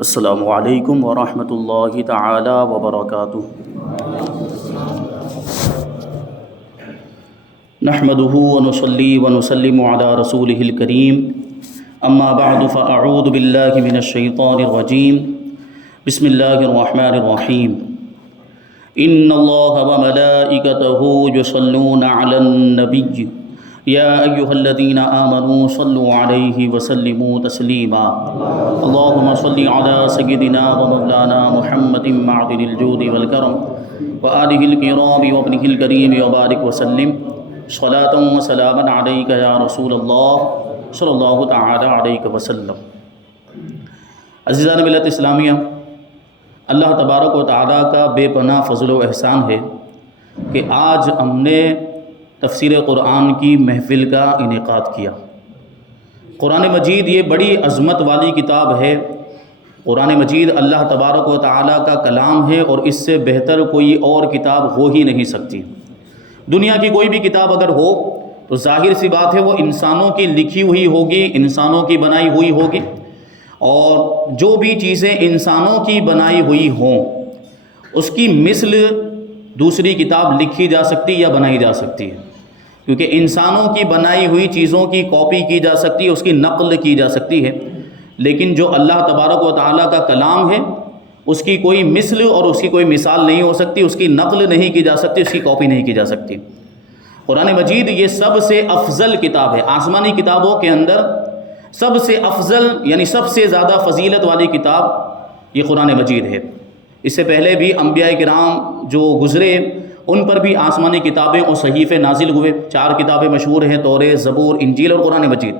السلام علیکم ورحمۃ اللہ تعالی وبرکاتہ۔ نحمده ونصلي ونسلم على رسوله الكريم، اما بعد فاعوذ باللہ من الشیطان الرجیم، بسم اللہ الرحمن الرحیم۔ ان اللہ وملائکتہ یصلون علی النبی یا ایہا الذین آمنوا صلوا علیہ وسلموا تسلیما۔ اللہم صلی علی سیدنا ومولانا محمد معدن الجود والکرم وآلہ الکرام وابنہ الکریم وبارک وسلم صلاۃ وسلاما علیک یا رسول اللہ صلی اللہ تعالی علیہ وسلم۔ عزیزان ملت اسلامیہ، اللہ تبارک و تعالیٰ کا بے پناہ فضل و احسان ہے کہ آج ہم نے تفسیر قرآن کی محفل کا انعقاد کیا۔ قرآن مجید یہ بڑی عظمت والی کتاب ہے۔ قرآن مجید اللہ تبارک و تعالیٰ کا کلام ہے اور اس سے بہتر کوئی اور کتاب ہو ہی نہیں سکتی۔ دنیا کی کوئی بھی کتاب اگر ہو تو ظاہر سی بات ہے وہ انسانوں کی لکھی ہوئی ہوگی، انسانوں کی بنائی ہوئی ہوگی، اور جو بھی چیزیں انسانوں کی بنائی ہوئی ہوں اس کی مثل دوسری کتاب لکھی جا سکتی یا بنائی جا سکتی ہے، کیونکہ انسانوں کی بنائی ہوئی چیزوں کی کاپی کی جا سکتی ہے، اس کی نقل کی جا سکتی ہے، لیکن جو اللہ تبارک و تعالیٰ کا کلام ہے اس کی کوئی مثل اور اس کی کوئی مثال نہیں ہو سکتی، اس کی نقل نہیں کی جا سکتی، اس کی کاپی نہیں کی جا سکتی۔ قرآن مجید یہ سب سے افضل کتاب ہے۔ آسمانی کتابوں کے اندر سب سے افضل یعنی سب سے زیادہ فضیلت والی کتاب یہ قرآن مجید ہے۔ اس سے پہلے بھی انبیاء کرام جو گزرے ان پر بھی آسمانی کتابیں اور صحیفے نازل ہوئے۔ 4 کتابیں مشہور ہیں، تورات، زبور، انجیل اور قرآن مجید،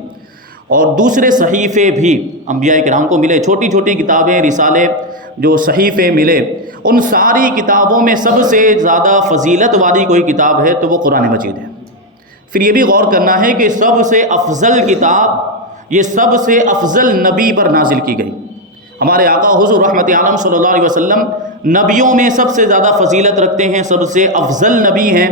اور دوسرے صحیفے بھی انبیاء کرام کو ملے، چھوٹی چھوٹی کتابیں، رسالے، جو صحیفے ملے۔ ان ساری کتابوں میں سب سے زیادہ فضیلت والی کوئی کتاب ہے تو وہ قرآن مجید ہے۔ پھر یہ بھی غور کرنا ہے کہ سب سے افضل کتاب یہ سب سے افضل نبی پر نازل کی گئی۔ ہمارے آقا حضور رحمت عالم صلی اللہ علیہ وسلم نبیوں میں سب سے زیادہ فضیلت رکھتے ہیں، سب سے افضل نبی ہیں،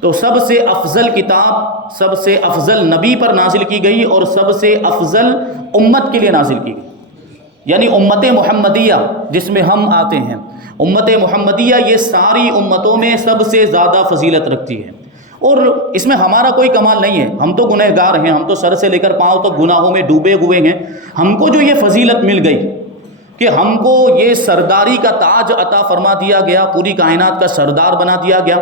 تو سب سے افضل کتاب سب سے افضل نبی پر نازل کی گئی اور سب سے افضل امت کے لیے نازل کی گئی، یعنی امت محمدیہ جس میں ہم آتے ہیں۔ امت محمدیہ یہ ساری امتوں میں سب سے زیادہ فضیلت رکھتی ہے، اور اس میں ہمارا کوئی کمال نہیں ہے، ہم تو گنہگار ہیں، ہم تو سر سے لے کر پاؤں تک گناہوں میں ڈوبے ہوئے ہیں۔ ہم کو جو یہ فضیلت مل گئی کہ ہم کو یہ سرداری کا تاج عطا فرما دیا گیا، پوری کائنات کا سردار بنا دیا گیا،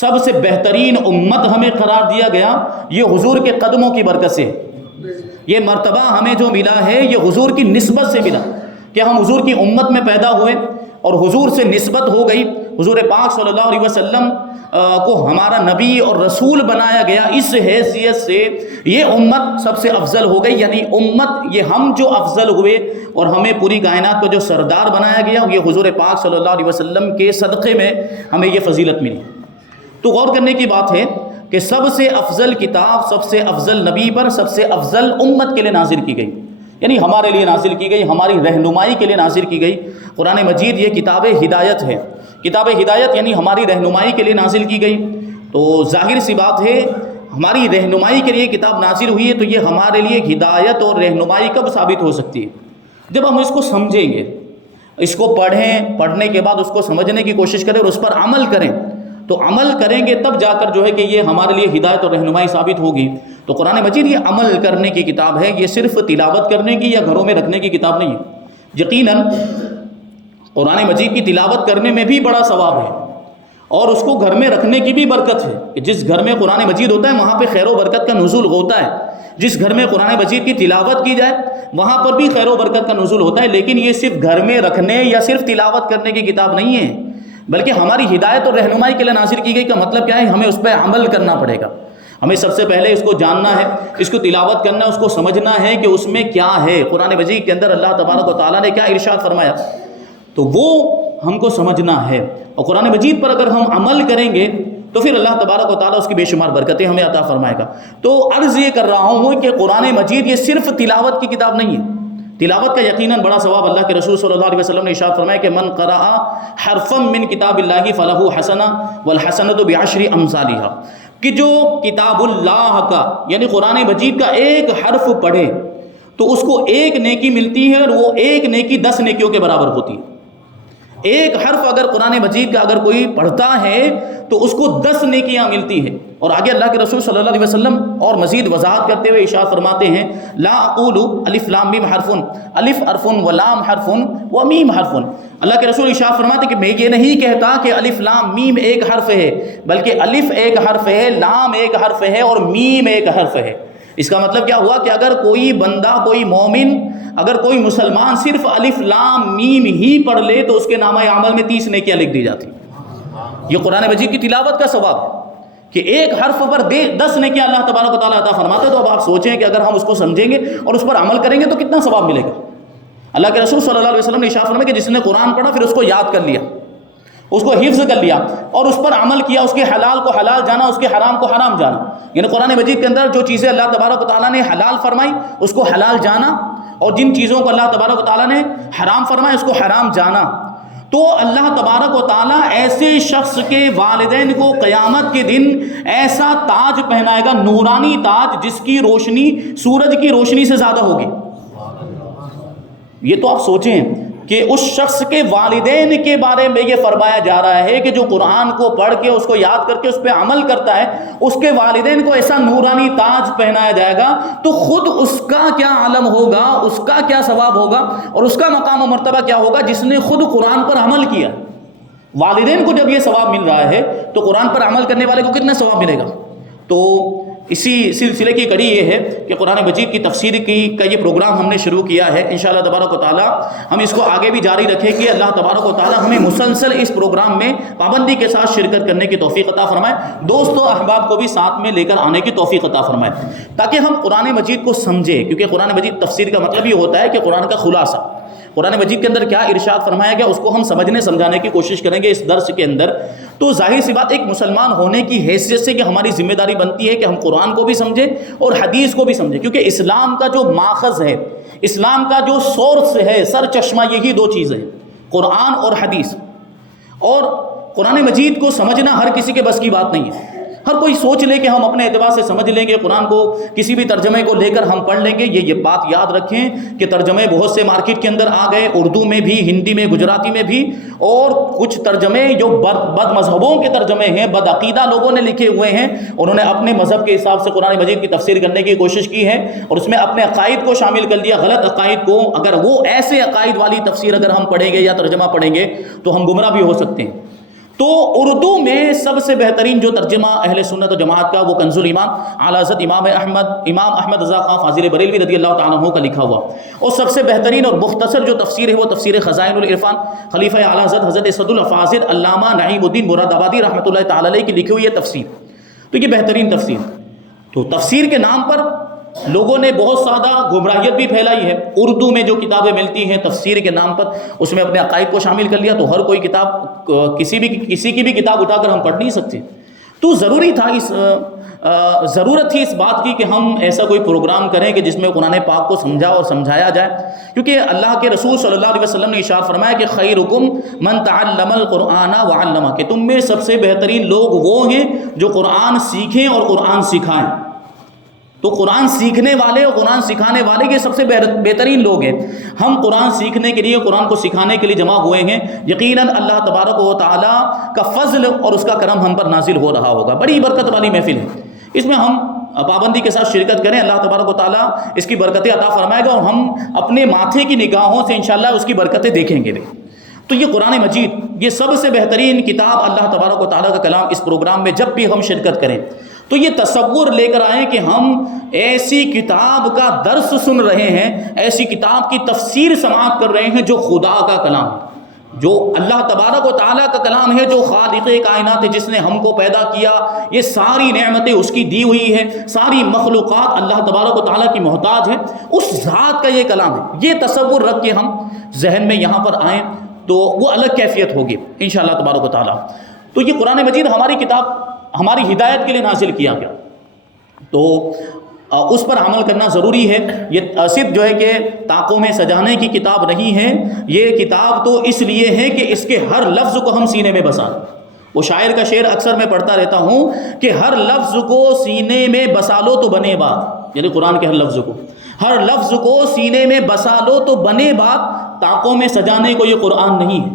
سب سے بہترین امت ہمیں قرار دیا گیا، یہ حضور کے قدموں کی برکت سے۔ یہ مرتبہ ہمیں جو ملا ہے یہ حضور کی نسبت سے ملا کہ ہم حضور کی امت میں پیدا ہوئے اور حضور سے نسبت ہو گئی۔ حضور پاک صلی اللہ علیہ وسلم کو ہمارا نبی اور رسول بنایا گیا، اس حیثیت سے یہ امت سب سے افضل ہو گئی، یعنی امت یہ ہم جو افضل ہوئے اور ہمیں پوری کائنات کو جو سردار بنایا گیا یہ حضور پاک صلی اللہ علیہ وسلم کے صدقے میں ہمیں یہ فضیلت ملی۔ تو غور کرنے کی بات ہے کہ سب سے افضل کتاب سب سے افضل نبی پر سب سے افضل امت کے لیے نازل کی گئی، یعنی ہمارے لیے نازل کی گئی، ہماری رہنمائی کے لیے نازل کی گئی۔ قرآن مجید یہ کتاب ہدایت ہے، کتاب ہدایت یعنی ہماری رہنمائی کے لیے نازل کی گئی۔ تو ظاہر سی بات ہے ہماری رہنمائی کے لیے کتاب نازل ہوئی ہے، تو یہ ہمارے لیے ہدایت اور رہنمائی کب ثابت ہو سکتی ہے؟ جب ہم اس کو سمجھیں گے، اس کو پڑھیں، پڑھنے کے بعد اس کو سمجھنے کی کوشش کریں اور اس پر عمل کریں، تو عمل کریں گے تب جا کر جو ہے کہ یہ ہمارے لیے ہدایت اور رہنمائی ثابت ہوگی۔ تو قرآن مجید یہ عمل کرنے کی کتاب ہے، یہ صرف تلاوت کرنے کی یا گھروں میں رکھنے کی کتاب نہیں ہے۔ یقیناً قرآن مجید کی تلاوت کرنے میں بھی بڑا ثواب ہے، اور اس کو گھر میں رکھنے کی بھی برکت ہے کہ جس گھر میں قرآن مجید ہوتا ہے وہاں پہ خیر و برکت کا نزول ہوتا ہے۔ جس گھر میں قرآن مجید کی تلاوت کی جائے وہاں پر بھی خیر و برکت کا نزول ہوتا ہے۔ لیکن یہ صرف گھر میں رکھنے یا صرف تلاوت کرنے کی کتاب نہیں ہے، بلکہ ہماری ہدایت اور رہنمائی کے لیے نازل کی گئی۔ کا مطلب کیا ہے؟ ہمیں اس پہ عمل کرنا پڑے گا۔ ہمیں سب سے پہلے اس کو جاننا ہے، اس کو تلاوت کرنا ہے، اس کو سمجھنا ہے کہ اس میں کیا ہے، قرآن مجید کے اندر اللہ تبارک و تعالیٰ نے کیا ارشاد فرمایا، تو وہ ہم کو سمجھنا ہے۔ اور قرآن مجید پر اگر ہم عمل کریں گے تو پھر اللہ تبارک و تعالیٰ اس کی بے شمار برکتیں ہمیں عطا فرمائے گا۔ تو عرض یہ کر رہا ہوں کہ قرآن مجید یہ صرف تلاوت کی کتاب نہیں ہے۔ تلاوت کا یقیناً بڑا ثواب اللہ کے رسول صلی اللہ علیہ وسلم نے ارشاد فرمایا کہ من قرأ حرفا من کتاب اللہ فلہ حسنہ والحسنۃ بعشر امثالھا، کہ جو کتاب اللہ کا یعنی قرآن مجید کا ایک حرف پڑھے تو اس کو ایک نیکی ملتی ہے اور وہ ایک نیکی 10 نیکیوں کے برابر ہوتی ہے۔ ایک حرف اگر قرآن مجید کا اگر کوئی پڑھتا ہے تو اس کو 10 نیکیاں ملتی ہیں۔ اور آگے اللہ کے رسول صلی اللہ علیہ وسلم اور مزید وضاحت کرتے ہوئے ارشاد فرماتے ہیں لا اقول الف لام میم حرف، الف حرف و لام حرف و میم حرف۔ اللہ کے رسول ارشاد فرماتے ہیں کہ میں یہ نہیں کہتا کہ الف لام میم ایک حرف ہے، بلکہ الف ایک حرف ہے، لام ایک حرف ہے اور میم ایک حرف ہے۔ اس کا مطلب کیا ہوا کہ اگر کوئی بندہ، کوئی مومن، اگر کوئی مسلمان صرف الف لام میم ہی پڑھ لے تو اس کے نامہ اعمال میں 30 نیکیاں لکھ دی جاتی۔ یہ قرآن مجید کی تلاوت کا ثواب ہے کہ ایک حرف پر 10 نیکیاں اللہ تبارک و تعالیٰ عطا فرماتا ہے۔ تو اب آپ سوچیں کہ اگر ہم اس کو سمجھیں گے اور اس پر عمل کریں گے تو کتنا ثواب ملے گا۔ اللہ کے رسول صلی اللہ علیہ وسلم نے ارشاد فرمایا کہ جس نے قرآن پڑھا پھر اس کو یاد کر لیا، اس کو حفظ کر لیا اور اس پر عمل کیا، اس کے حلال کو حلال جانا، اس کے حرام کو حرام جانا، یعنی قرآن مجید کے اندر جو چیزیں اللہ تبارک و تعالیٰ نے حلال فرمائی اس کو حلال جانا، اور جن چیزوں کو اللہ تبارک و تعالیٰ نے حرام فرمایا اس کو حرام جانا، تو اللہ تبارک و تعالیٰ ایسے شخص کے والدین کو قیامت کے دن ایسا تاج پہنائے گا، نورانی تاج، جس کی روشنی سورج کی روشنی سے زیادہ ہوگی۔ یہ تو آپ سوچیں کہ اس شخص کے والدین کے بارے میں یہ فرمایا جا رہا ہے کہ جو قرآن کو پڑھ کے اس کو یاد کر کے اس پہ عمل کرتا ہے، اس کے والدین کو ایسا نورانی تاج پہنایا جائے گا، تو خود اس کا کیا عالم ہوگا، اس کا کیا ثواب ہوگا اور اس کا مقام و مرتبہ کیا ہوگا جس نے خود قرآن پر عمل کیا۔ والدین کو جب یہ ثواب مل رہا ہے تو قرآن پر عمل کرنے والے کو کتنا ثواب ملے گا۔ تو اسی سلسلے کی کڑی یہ ہے کہ قرآن مجید کی تفسیر کا یہ پروگرام ہم نے شروع کیا ہے۔ انشاءاللہ تبارک و تعالی ہم اس کو آگے بھی جاری رکھیں کہ اللہ تبارک و تعالی ہمیں مسلسل اس پروگرام میں پابندی کے ساتھ شرکت کرنے کی توفیق عطا فرمائے، دوست و احباب کو بھی ساتھ میں لے کر آنے کی توفیق عطا فرمائے، تاکہ ہم قرآن مجید کو سمجھیں، کیونکہ قرآن مجید تفسیر کا مطلب یہ ہوتا ہے کہ قرآن کا خلاصہ، قرآن مجید کے اندر کیا ارشاد فرمایا گیا اس کو ہم سمجھنے سمجھانے کی کوشش کریں گے اس درس کے اندر۔ تو ظاہر سی بات ایک مسلمان ہونے کی حیثیت سے کہ ہماری ذمہ داری بنتی ہے کہ ہم قرآن کو بھی سمجھیں اور حدیث کو بھی سمجھیں، کیونکہ اسلام کا جو ماخذ ہے، اسلام کا جو سورس ہے، سر چشمہ، یہی 2 چیزیں ہیں، قرآن اور حدیث۔ اور قرآن مجید کو سمجھنا ہر کسی کے بس کی بات نہیں ہے۔ ہر کوئی سوچ لے کہ ہم اپنے اعتبار سے سمجھ لیں گے قرآن کو، کسی بھی ترجمے کو لے کر ہم پڑھ لیں گے۔ یہ بات یاد رکھیں کہ ترجمے بہت سے مارکیٹ کے اندر آ گئے، اردو میں بھی، ہندی میں، گجراتی میں بھی، اور کچھ ترجمے جو بد مذہبوں کے ترجمے ہیں، بد عقیدہ لوگوں نے لکھے ہوئے ہیں، انہوں نے اپنے مذہب کے حساب سے قرآن مجید کی تفسیر کرنے کی کوشش کی ہے اور اس میں اپنے عقائد کو شامل کر لیا، غلط عقائد کو۔ اگر وہ ایسے عقائد والی تفسیر اگر ہم پڑھیں گے یا ترجمہ پڑھیں گے تو ہم گمراہ بھی ہو سکتے ہیں۔ تو اردو میں سب سے بہترین جو ترجمہ اہل سنت و جماعت کا وہ کنز الایمان اعلیٰ حضرت امام احمد رضا خان فاضل بریلوی رضی اللہ تعالیٰ عنہ کا لکھا ہوا، اور سب سے بہترین اور مختصر جو تفسیر ہے وہ تفسیر خزائن العرفان خلیفہ اعلیٰ حضرت اسد الافاضل علامہ نعیم الدین مراد آبادی رحمۃ اللہ تعالیٰ علیہ کی لکھی ہوئی ہے تفسیر۔ تو یہ بہترین تفسیر، تو تفسیر کے نام پر لوگوں نے بہت زیادہ گمراہیت بھی پھیلائی ہے۔ اردو میں جو کتابیں ملتی ہیں تفسیر کے نام پر اس میں اپنے عقائد کو شامل کر لیا، تو ہر کوئی کتاب کسی کی بھی کتاب اٹھا کر ہم پڑھ نہیں سکتے۔ تو ضرورت تھی اس بات کی کہ ہم ایسا کوئی پروگرام کریں کہ جس میں قرآن پاک کو سمجھا اور سمجھایا جائے، کیونکہ اللہ کے رسول صلی اللہ علیہ وسلم نے ارشاد فرمایا کہ خیرکم من تعلم القرآن وعلمہ، کہ تم میں سب سے بہترین لوگ وہ ہیں جو قرآن سیکھیں اور قرآن سکھائیں۔ تو قرآن سیکھنے والے اور قرآن سکھانے والے کے سب سے بہترین لوگ ہیں۔ ہم قرآن سیکھنے کے لیے، قرآن کو سکھانے کے لیے جمع ہوئے ہیں، یقیناً اللہ تبارک و تعالیٰ کا فضل اور اس کا کرم ہم پر نازل ہو رہا ہوگا۔ بڑی برکت والی محفل ہے، اس میں ہم پابندی کے ساتھ شرکت کریں، اللہ تبارک و تعالیٰ اس کی برکتیں عطا فرمائے گا اور ہم اپنے ماتھے کی نگاہوں سے انشاءاللہ اس کی برکتیں دیکھیں گے۔ تو یہ قرآن مجید، یہ سب سے بہترین کتاب اللہ تبارک و تعالیٰ کا کلام، اس پروگرام میں جب بھی ہم شرکت کریں تو یہ تصور لے کر آئیں کہ ہم ایسی کتاب کا درس سن رہے ہیں، ایسی کتاب کی تفسیر سماعت کر رہے ہیں جو خدا کا کلام ہے، جو اللہ تبارک و تعالیٰ کا کلام ہے، جو خالق کائنات ہے، جس نے ہم کو پیدا کیا، یہ ساری نعمتیں اس کی دی ہوئی ہیں، ساری مخلوقات اللہ تبارک و تعالیٰ کی محتاج ہے، اس ذات کا یہ کلام ہے۔ یہ تصور رکھ کے ہم ذہن میں یہاں پر آئیں تو وہ الگ کیفیت ہوگی انشاءاللہ تبارک و تعالیٰ۔ تو یہ قرآن مجید ہماری کتاب، ہماری ہدایت کے لیے نازل کیا گیا، تو اس پر عمل کرنا ضروری ہے۔ یہ صرف جو ہے کہ طاقوں میں سجانے کی کتاب نہیں ہے، یہ کتاب تو اس لیے ہے کہ اس کے ہر لفظ کو ہم سینے میں بسا لیں۔ وہ شاعر کا شعر اکثر میں پڑھتا رہتا ہوں کہ ہر لفظ کو سینے میں بسا لو تو بنے بات، یعنی قرآن کے ہر لفظ کو سینے میں بسا لو تو بنے بات، طاقوں میں سجانے کو یہ قرآن نہیں ہے،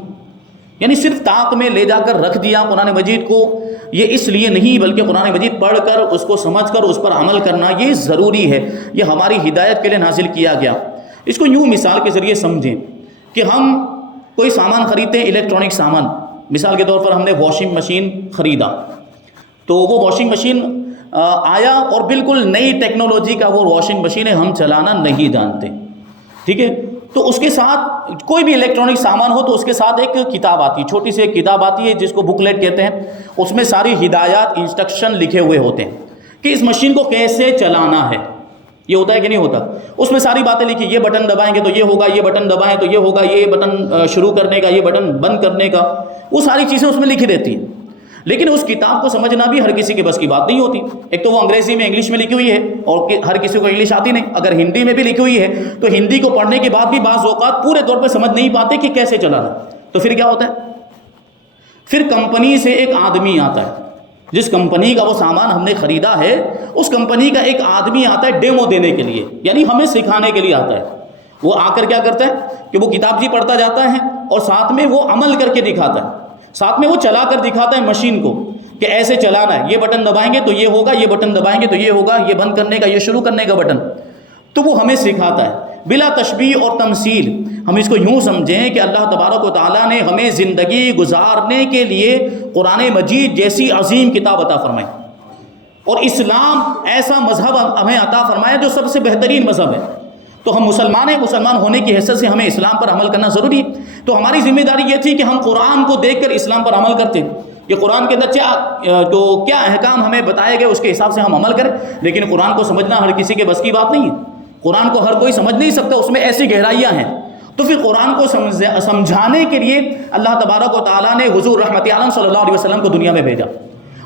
یعنی صرف طاق میں لے جا کر رکھ دیا قرآن مجید کو، یہ اس لیے نہیں، بلکہ قرآن مجید پڑھ کر اس کو سمجھ کر اس پر عمل کرنا یہ ضروری ہے، یہ ہماری ہدایت کے لیے نازل کیا گیا۔ اس کو یوں مثال کے ذریعے سمجھیں کہ ہم کوئی سامان خریدتے ہیں، الیکٹرانک سامان، مثال کے طور پر ہم نے واشنگ مشین خریدا، تو وہ واشنگ مشین آیا اور بالکل نئی ٹیکنالوجی کا وہ واشنگ مشین ہے، ہم چلانا نہیں جانتے، ٹھیک ہے، تو اس کے ساتھ کوئی بھی الیکٹرانک سامان ہو تو اس کے ساتھ ایک کتاب آتی ہے، چھوٹی سی ایک کتاب آتی ہے جس کو بکلیٹ کہتے ہیں، اس میں ساری ہدایات انسٹرکشن لکھے ہوئے ہوتے ہیں کہ اس مشین کو کیسے چلانا ہے، یہ ہوتا ہے کہ نہیں ہوتا، اس میں ساری باتیں لکھی، یہ بٹن دبائیں گے تو یہ ہوگا، یہ بٹن دبائیں تو یہ ہوگا، یہ بٹن شروع کرنے کا، یہ بٹن بند کرنے کا، وہ ساری چیزیں اس میں لکھی رہتی ہیں، لیکن اس کتاب کو سمجھنا بھی ہر کسی کے بس کی بات نہیں ہوتی، ایک تو وہ انگریزی میں انگلش میں لکھی ہوئی ہے اور ہر کسی کو انگلش آتی نہیں، اگر ہندی میں بھی لکھی ہوئی ہے تو ہندی کو پڑھنے کے بعد بھی بعض اوقات پورے طور پہ سمجھ نہیں پاتے کہ کیسے چلانا، تو پھر کیا ہوتا ہے، پھر کمپنی سے ایک آدمی آتا ہے، جس کمپنی کا وہ سامان ہم نے خریدا ہے اس کمپنی کا ایک آدمی آتا ہے ڈیمو دینے کے لیے، یعنی ہمیں سکھانے کے لیے آتا ہے، وہ آ کر کیا کرتا ہے کہ وہ کتاب جی پڑھتا جاتا ہے اور ساتھ میں وہ عمل کر کے دکھاتا ہے، ساتھ میں وہ چلا کر دکھاتا ہے مشین کو کہ ایسے چلانا ہے، یہ بٹن دبائیں گے تو یہ ہوگا، یہ بٹن دبائیں گے تو یہ ہوگا، یہ بند کرنے کا، یہ شروع کرنے کا بٹن، تو وہ ہمیں سکھاتا ہے بلا تشبیہ اور تمثیل۔ ہم اس کو یوں سمجھیں کہ اللہ تبارک و تعالیٰ نے ہمیں زندگی گزارنے کے لیے قرآن مجید جیسی عظیم کتاب عطا فرمائی، اور اسلام ایسا مذہب ہمیں عطا فرمایا جو سب سے بہترین مذہب ہے، تو ہم مسلمان ہیں، مسلمان ہونے کی حیثیت سے ہمیں اسلام پر عمل کرنا ضروری ہے، تو ہماری ذمہ داری یہ تھی کہ ہم قرآن کو دیکھ کر اسلام پر عمل کرتے کہ قرآن کے اندر کیا احکام ہمیں بتائے گئے اس کے حساب سے ہم عمل کریں، لیکن قرآن کو سمجھنا ہر کسی کے بس کی بات نہیں ہے، قرآن کو ہر کوئی سمجھ نہیں سکتا، اس میں ایسی گہرائیاں ہیں، تو پھر قرآن کو سمجھانے کے لیے اللہ تبارک و تعالیٰ نے حضور رحمت عالم صلی اللہ علیہ وسلم کو دنیا میں بھیجا،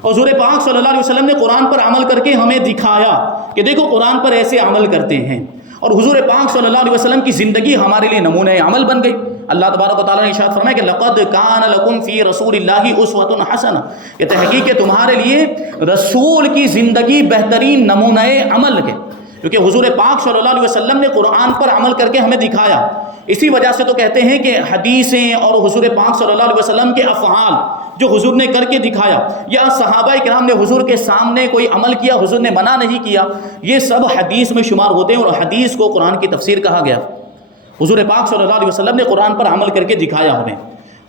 حضور پاک صلی اللہ علیہ وسلم نے قرآن پر عمل کر کے ہمیں دکھایا کہ دیکھو قرآن پر ایسے عمل کرتے ہیں، اور حضور پاک صلی اللہ علیہ وسلم کی زندگی ہمارے لیے نمونہ عمل بن گئی۔ اللہ تبارک و تعالیٰ نے ارشاد فرمایا کہ لقد کان لکم فی رسول اللہ اسوۃ حسنہ، یہ تحقیق ہے تمہارے لیے رسول کی زندگی بہترین نمونہ عمل ہے، کیونکہ حضور پاک صلی اللہ علیہ وسلم نے قرآن پر عمل کر کے ہمیں دکھایا، اسی وجہ سے تو کہتے ہیں کہ حدیثیں اور حضور پاک صلی اللہ علیہ وسلم کے افعال جو حضور نے کر کے دکھایا، یا صحابہ کرام نے حضور کے سامنے کوئی عمل کیا حضور نے منع نہیں کیا، یہ سب حدیث میں شمار ہوتے ہیں، اور حدیث کو قرآن کی تفسیر کہا گیا۔ حضور پاک صلی اللہ علیہ وسلم نے قرآن پر عمل کر کے دکھایا ہمیں،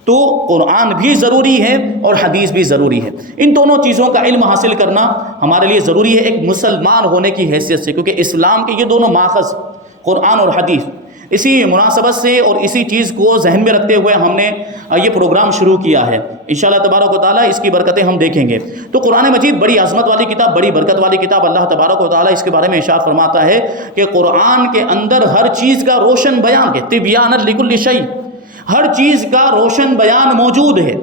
تو قرآن بھی ضروری ہے اور حدیث بھی ضروری ہے، ان دونوں چیزوں کا علم حاصل کرنا ہمارے لیے ضروری ہے ایک مسلمان ہونے کی حیثیت سے، کیونکہ اسلام کے یہ دونوں ماخذ قرآن اور حدیث، اسی مناسبت سے اور اسی چیز کو ذہن میں رکھتے ہوئے ہم نے یہ پروگرام شروع کیا ہے، انشاءاللہ تبارک و تعالیٰ اس کی برکتیں ہم دیکھیں گے۔ تو قرآن مجید بڑی عظمت والی کتاب، بڑی برکت والی کتاب، اللہ تبارک و تعالیٰ اس کے بارے میں ارشاد فرماتا ہے کہ قرآن کے اندر ہر چیز کا روشن بیان ہے، تبیانا لکل شیء، ہر چیز کا روشن بیان موجود ہے،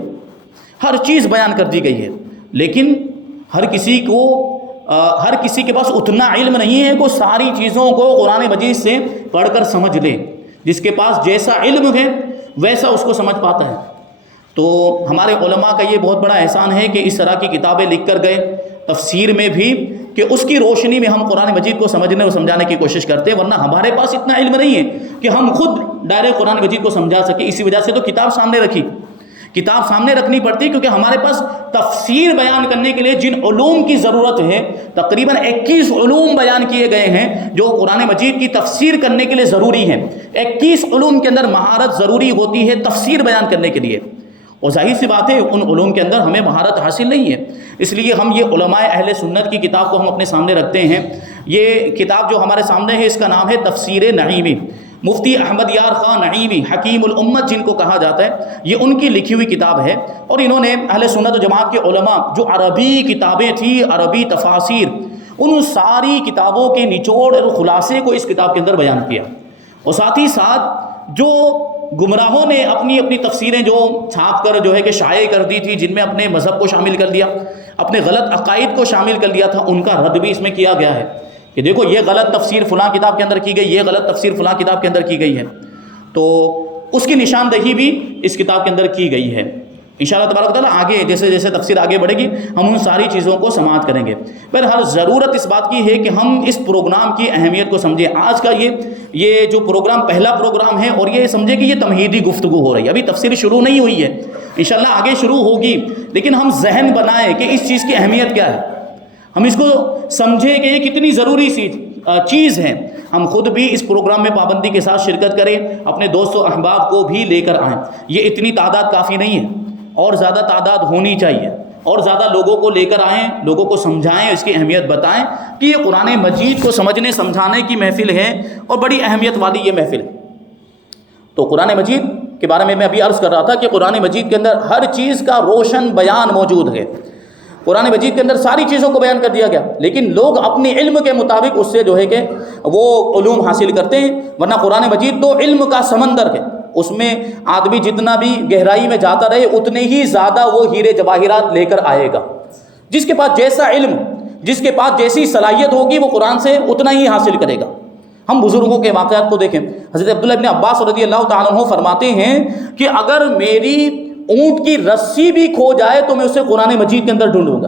ہر چیز بیان کر دی گئی ہے، لیکن ہر کسی کے پاس اتنا علم نہیں ہے کہ ساری چیزوں کو قرآن مجید سے پڑھ کر سمجھ لے، جس کے پاس جیسا علم ہے ویسا اس کو سمجھ پاتا ہے۔ تو ہمارے علماء کا یہ بہت بڑا احسان ہے کہ اس طرح کی کتابیں لکھ کر گئے، تفسیر میں بھی، کہ اس کی روشنی میں ہم قرآن مجید کو سمجھنے اور سمجھانے کی کوشش کرتے ہیں، ورنہ ہمارے پاس اتنا علم نہیں ہے کہ ہم خود ڈائریکٹ قرآن مجید کو سمجھا سکیں، اسی وجہ سے تو کتاب سامنے رکھی، کتاب سامنے رکھنی پڑتی، کیونکہ ہمارے پاس تفسیر بیان کرنے کے لیے جن علوم کی ضرورت ہے، تقریباً 21 علوم بیان کیے گئے ہیں جو قرآن مجید کی تفسیر کرنے کے لیے ضروری ہیں، 21 علوم کے اندر مہارت ضروری ہوتی ہے تفسیر بیان کرنے کے لیے، اور ظاہر سی بات ہے ان علوم کے اندر ہمیں مہارت حاصل نہیں ہے، اس لیے ہم یہ علماء اہل سنت کی کتاب کو ہم اپنے سامنے رکھتے ہیں۔ یہ کتاب جو ہمارے سامنے ہے اس کا نام ہے تفسیر نعیمی، مفتی احمد یار خان نعیمی حکیم الامت جن کو کہا جاتا ہے، یہ ان کی لکھی ہوئی کتاب ہے، اور انہوں نے اہل سنت و جماعت کے علماء جو عربی کتابیں تھیں، عربی تفاسیر، ان ساری کتابوں کے نچوڑ اور خلاصے کو اس کتاب کے اندر بیان کیا، اور ساتھ ہی ساتھ جو گمراہوں نے اپنی اپنی تفسیریں جو چھاپ کر جو ہے کہ شائع کر دی تھی، جن میں اپنے مذہب کو شامل کر دیا، اپنے غلط عقائد کو شامل کر لیا تھا، ان کا رد بھی اس میں کیا گیا ہے کہ دیکھو یہ غلط تفسیر فلاں کتاب کے اندر کی گئی، یہ غلط تفسیر فلاں کتاب کے اندر کی گئی ہے، تو اس کی نشاندہی بھی اس کتاب کے اندر کی گئی ہے۔ انشاءاللہ تبارک و تعالیٰ آگے جیسے جیسے تفسیر آگے بڑھے گی ہم ان ساری چیزوں کو سماعت کریں گے۔ بہرحال ضرورت اس بات کی ہے کہ ہم اس پروگرام کی اہمیت کو سمجھیں۔ آج کا یہ جو پروگرام پہلا پروگرام ہے، اور یہ سمجھیں کہ یہ تمہیدی گفتگو ہو رہی ہے، ابھی تفسیر شروع نہیں ہوئی ہے، انشاءاللہ آگے شروع ہوگی، لیکن ہم ذہن بنائیں کہ اس چیز کی اہمیت کیا ہے، ہم اس کو سمجھیں کہ یہ کتنی ضروری سی چیز ہے۔ ہم خود بھی اس پروگرام میں پابندی کے ساتھ شرکت کریں، اپنے دوست و احباب کو بھی لے کر آئیں۔ یہ اتنی تعداد کافی نہیں ہے، اور زیادہ تعداد ہونی چاہیے، اور زیادہ لوگوں کو لے کر آئیں، لوگوں کو سمجھائیں، اس کی اہمیت بتائیں کہ یہ قرآن مجید کو سمجھنے سمجھانے کی محفل ہے، اور بڑی اہمیت والی یہ محفل ہے۔ تو قرآن مجید کے بارے میں ابھی عرض کر رہا تھا کہ قرآن مجید کے اندر ہر چیز کا روشن بیان موجود ہے۔ قرآن مجید کے اندر ساری چیزوں کو بیان کر دیا گیا، لیکن لوگ اپنے علم کے مطابق اس سے جو ہے کہ وہ علوم حاصل کرتے ہیں، ورنہ قرآن مجید تو علم کا سمندر ہے، اس میں آدمی جتنا بھی گہرائی میں جاتا رہے اتنے ہی زیادہ وہ ہیرے جواہرات لے کر آئے گا۔ جس کے پاس جیسا علم، جس کے پاس جیسی صلاحیت ہوگی، وہ قرآن سے اتنا ہی حاصل کرے گا۔ ہم بزرگوں کے واقعات کو دیکھیں، حضرت عبداللہ ابن عباس رضی اللہ تعالیٰ عنہ فرماتے ہیں کہ اگر میری اونٹ کی رسی بھی کھو جائے تو میں اسے قرآن مجید کے اندر ڈھونڈوں گا۔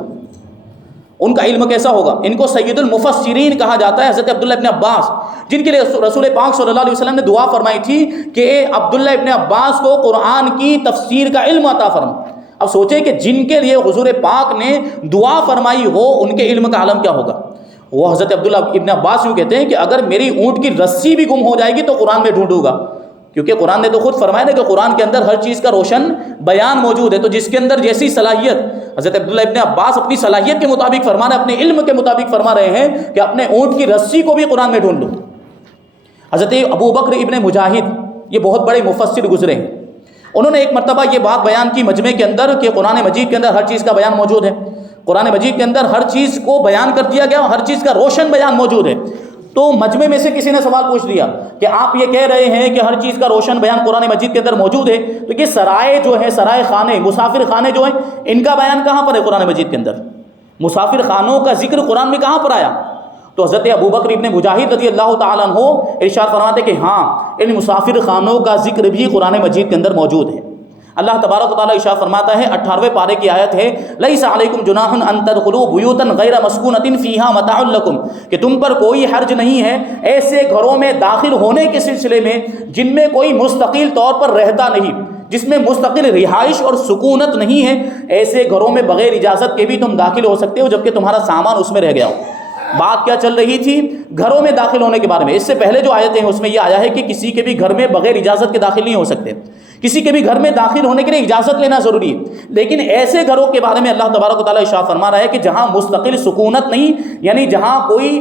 ان کا علم کیسا ہوگا؟ ان کو سید المفسرین کہا جاتا ہے، حضرت عبداللہ ابن عباس، جن کے لیے رسول پاک صلی اللہ علیہ وسلم نے دعا فرمائی تھی کہ عبداللہ ابن عباس کو قرآن کی تفسیر کا علم عطا فرما۔ اب سوچیں کہ جن کے لیے حضور پاک نے دعا فرمائی ہو، ان کے علم کا عالم کیا ہوگا۔ وہ حضرت عبداللہ ابن عباس یوں کہتے ہیں کہ اگر میری اونٹ کی رسی بھی گم ہو جائے گی تو قرآن میں ڈھونڈوں گا، کیونکہ قرآن نے تو خود فرمایا نا کہ قرآن کے اندر ہر چیز کا روشن بیان موجود ہے۔ تو جس کے اندر جیسی صلاحیت، حضرت عبداللہ ابن عباس اپنی صلاحیت کے مطابق فرما رہے ہیں، اپنے علم کے مطابق فرما رہے ہیں کہ اپنے اونٹ کی رسی کو بھی قرآن میں ڈھونڈ لو۔ حضرت ابو بکر ابن مجاہد یہ بہت بڑے مفسر گزرے ہیں، انہوں نے ایک مرتبہ یہ بات بیان کی مجمع کے اندر کہ قرآن مجید کے اندر ہر چیز کا بیان موجود ہے، قرآن مجید کے اندر ہر چیز کو بیان کر دیا گیا، ہر چیز کا روشن بیان موجود ہے۔ تو مجمع میں سے کسی نے سوال پوچھ لیا کہ آپ یہ کہہ رہے ہیں کہ ہر چیز کا روشن بیان قرآن مجید کے اندر موجود ہے، تو یہ سرائے جو ہے، سرائے خانے، مسافر خانے جو ہیں، ان کا بیان کہاں پر ہے قرآن مجید کے اندر؟ مسافر خانوں کا ذکر قرآن میں کہاں پر آیا؟ تو حضرت ابو بکر ابن مجاہد رضی اللہ تعالیٰ عنہ ارشاد فرماتے کہ ہاں، ان مسافر خانوں کا ذکر بھی قرآن مجید کے اندر موجود ہے۔ اللہ تبارک و تعالیٰ ارشاد فرماتا ہے، 18ویں پارے کی آیت ہے، لیس علیکم جناح ان تدخلوا بیوتا غیر مسکونۃ فیہا متاع لکم، کہ تم پر کوئی حرج نہیں ہے ایسے گھروں میں داخل ہونے کے سلسلے میں جن میں کوئی مستقل طور پر رہتا نہیں، جس میں مستقل رہائش اور سکونت نہیں ہے، ایسے گھروں میں بغیر اجازت کے بھی تم داخل ہو سکتے ہو جبکہ تمہارا سامان اس میں رہ گیا ہو۔ بات کیا چل رہی تھی؟ گھروں میں داخل ہونے کے بارے میں۔ اس سے پہلے جو آیتیں ہیں اس میں یہ آیا ہے کہ کسی کے بھی گھر میں بغیر اجازت کے داخل نہیں ہو سکتے، کسی کے بھی گھر میں داخل ہونے کے لیے اجازت لینا ضروری ہے۔ لیکن ایسے گھروں کے بارے میں اللہ تبارک و تعالیٰ ارشاد فرما رہا ہے کہ جہاں مستقل سکونت نہیں، یعنی جہاں کوئی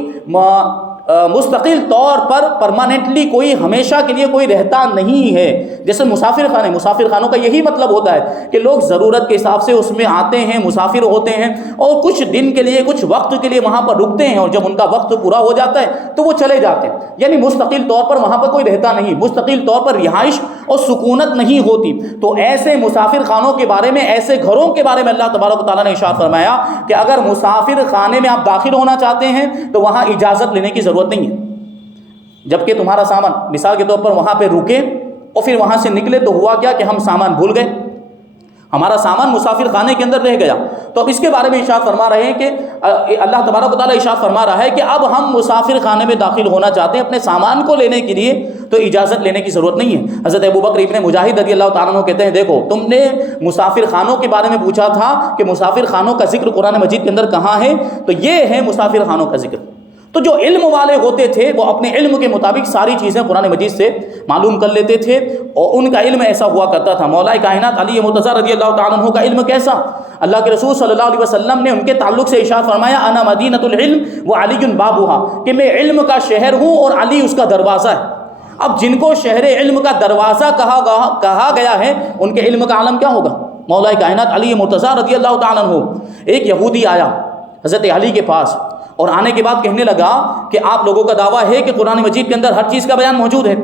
مستقل طور پر پرماننٹلی کوئی ہمیشہ کے لیے کوئی رہتا نہیں ہے، جیسے مسافر خانے، مسافر خانوں کا یہی مطلب ہوتا ہے کہ لوگ ضرورت کے حساب سے اس میں آتے ہیں، مسافر ہوتے ہیں اور کچھ دن کے لیے، کچھ وقت کے لیے وہاں پر رکتے ہیں، اور جب ان کا وقت پورا ہو جاتا ہے تو وہ چلے جاتے ہیں، یعنی مستقل طور پر وہاں پر کوئی رہتا نہیں، مستقل طور پر رہائش اور سکونت نہیں ہوتی۔ تو ایسے مسافر خانوں کے بارے میں، ایسے گھروں کے بارے میں اللہ تبارک و تعالیٰ نے ارشاد فرمایا کہ اگر مسافر خانے میں آپ داخل ہونا چاہتے ہیں تو وہاں اجازت لینے کی ضرورت نہیں ہے، جبکہ تمہارا سامان، مثال کے طور پر وہاں پہ رکے اور پھر وہاں سے نکلے تو ہوا کیا کہ ہم سامان بھول گئے، ہمارا سامان مسافر خانے کے اندر رہ گیا۔ تو اب اس کے بارے میں ارشاد فرما رہے ہیں کہ اللہ تبارک و تعالیٰ ارشاد فرما رہا ہے کہ اب ہم مسافر خانے میں داخل ہونا چاہتے ہیں اپنے سامان کو لینے کے لیے تو اجازت لینے کی ضرورت نہیں ہے۔ حضرت ابو بکر ابن مجاہد رضی اللہ تعالیٰ عنہ کہتے ہیں، دیکھو تم نے مسافر خانوں کے بارے میں پوچھا تھا کہ مسافر خانوں کا ذکر قرآن مجید کے اندر کہاں ہے، تو یہ ہے مسافر خانوں کا ذکر۔ تو جو علم والے ہوتے تھے وہ اپنے علم کے مطابق ساری چیزیں قرآن مجید سے معلوم کر لیتے تھے، اور ان کا علم ایسا ہوا کرتا تھا۔ مولا کائنات علی مرتضیٰ رضی اللہ تعالیٰ عنہ کا علم کیسا؟ اللہ کے رسول صلی اللہ علیہ وسلم نے ان کے تعلق سے ارشاد فرمایا، انا مدینۃ العلم وعلی بابھا، کہ میں علم کا شہر ہوں اور علی اس کا دروازہ ہے۔ اب جن کو شہر علم کا دروازہ کہا گیا ہے ان کے علم کا عالم کیا ہوگا؟ مولا کائنات علی مرتضیٰ رضی اللہ تعالیٰ عنہ، ایک یہودی آیا حضرت علی کے پاس اور آنے کے بعد کہنے لگا کہ آپ لوگوں کا دعویٰ ہے کہ قرآن مجید کے اندر ہر چیز کا بیان موجود ہے،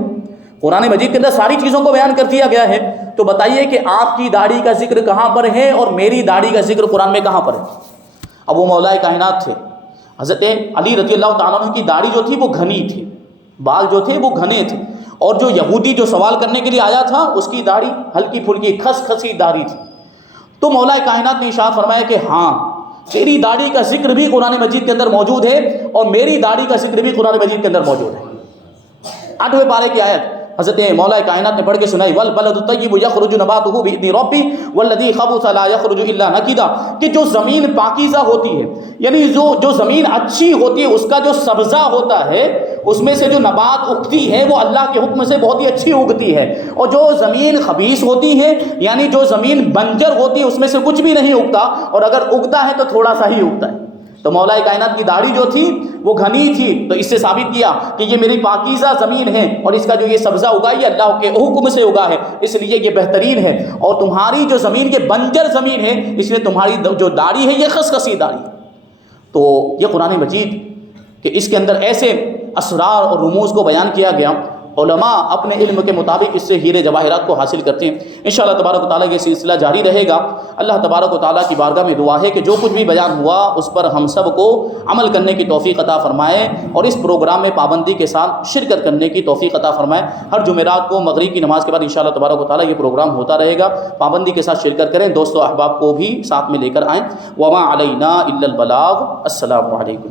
قرآن مجید کے اندر ساری چیزوں کو بیان کر دیا گیا ہے، تو بتائیے کہ آپ کی داڑھی کا ذکر کہاں پر ہے اور میری داڑھی کا ذکر قرآن میں کہاں پر ہے؟ اب وہ مولا کائنات تھے، حضرت علی رضی اللہ تعالیٰ عنہ کی داڑھی جو تھی وہ گھنی تھی، بال جو تھے وہ گھنے تھے، اور جو یہودی جو سوال کرنے کے لیے آیا تھا اس کی داڑھی ہلکی پھلکی کھس کھسی داڑھی تھی۔ تو مولا کائنات نے ارشاد فرمایا کہ ہاں تیری داڑھی کا ذکر بھی قرآن مجید کے اندر موجود ہے اور میری داڑھی کا ذکر بھی قرآن مجید کے اندر موجود ہے۔ 8ویں پارے کی آیت حضرت مولا کائنات نے پڑھ کے سنائی، والبلد الطیب یخرج نباتہ باذن ربی والذی خبث لا یخرج الا نکدا، کہ جو زمین پاکیزہ ہوتی ہے، یعنی جو زمین اچھی ہوتی ہے اس کا جو سبزہ ہوتا ہے، اس میں سے جو نبات اگتی ہے وہ اللہ کے حکم سے بہت ہی اچھی اگتی ہے، اور جو زمین خبیث ہوتی ہے یعنی جو زمین بنجر ہوتی ہے اس میں سے کچھ بھی نہیں اگتا، اور اگر اگتا ہے تو تھوڑا سا ہی اگتا ہے۔ تو مولا کائنات کی داڑھی جو تھی وہ گھنی تھی، تو اس سے ثابت کیا کہ یہ میری پاکیزہ زمین ہے اور اس کا جو یہ سبزہ اگائی ہے اللہ کے حکم سے اگا ہے، اس لیے یہ بہترین ہے، اور تمہاری جو زمین کے بنجر زمین ہے اس لیے تمہاری جو داڑھی ہے یہ خسخسی داڑھی ہے۔ تو یہ قرآن مجید کہ اس کے اندر ایسے اسرار اور رموز کو بیان کیا گیا، علماء اپنے علم کے مطابق اس سے ہیرے جواہرات کو حاصل کرتے ہیں۔ انشاءاللہ تبارک و تعالیٰ یہ سلسلہ جاری رہے گا۔ اللہ تبارک و تعالیٰ کی بارگاہ میں دعا ہے کہ جو کچھ بھی بیان ہوا اس پر ہم سب کو عمل کرنے کی توفیق عطا فرمائے، اور اس پروگرام میں پابندی کے ساتھ شرکت کرنے کی توفیق عطا فرمائے۔ ہر جمعرات کو مغرب کی نماز کے بعد انشاءاللہ تبارک و تعالیٰ یہ پروگرام ہوتا رہے گا، پابندی کے ساتھ شرکت کریں، دوست و احباب کو بھی ساتھ میں لے کر آئیں۔ وما علینا الا البلاغ۔ السلام علیکم۔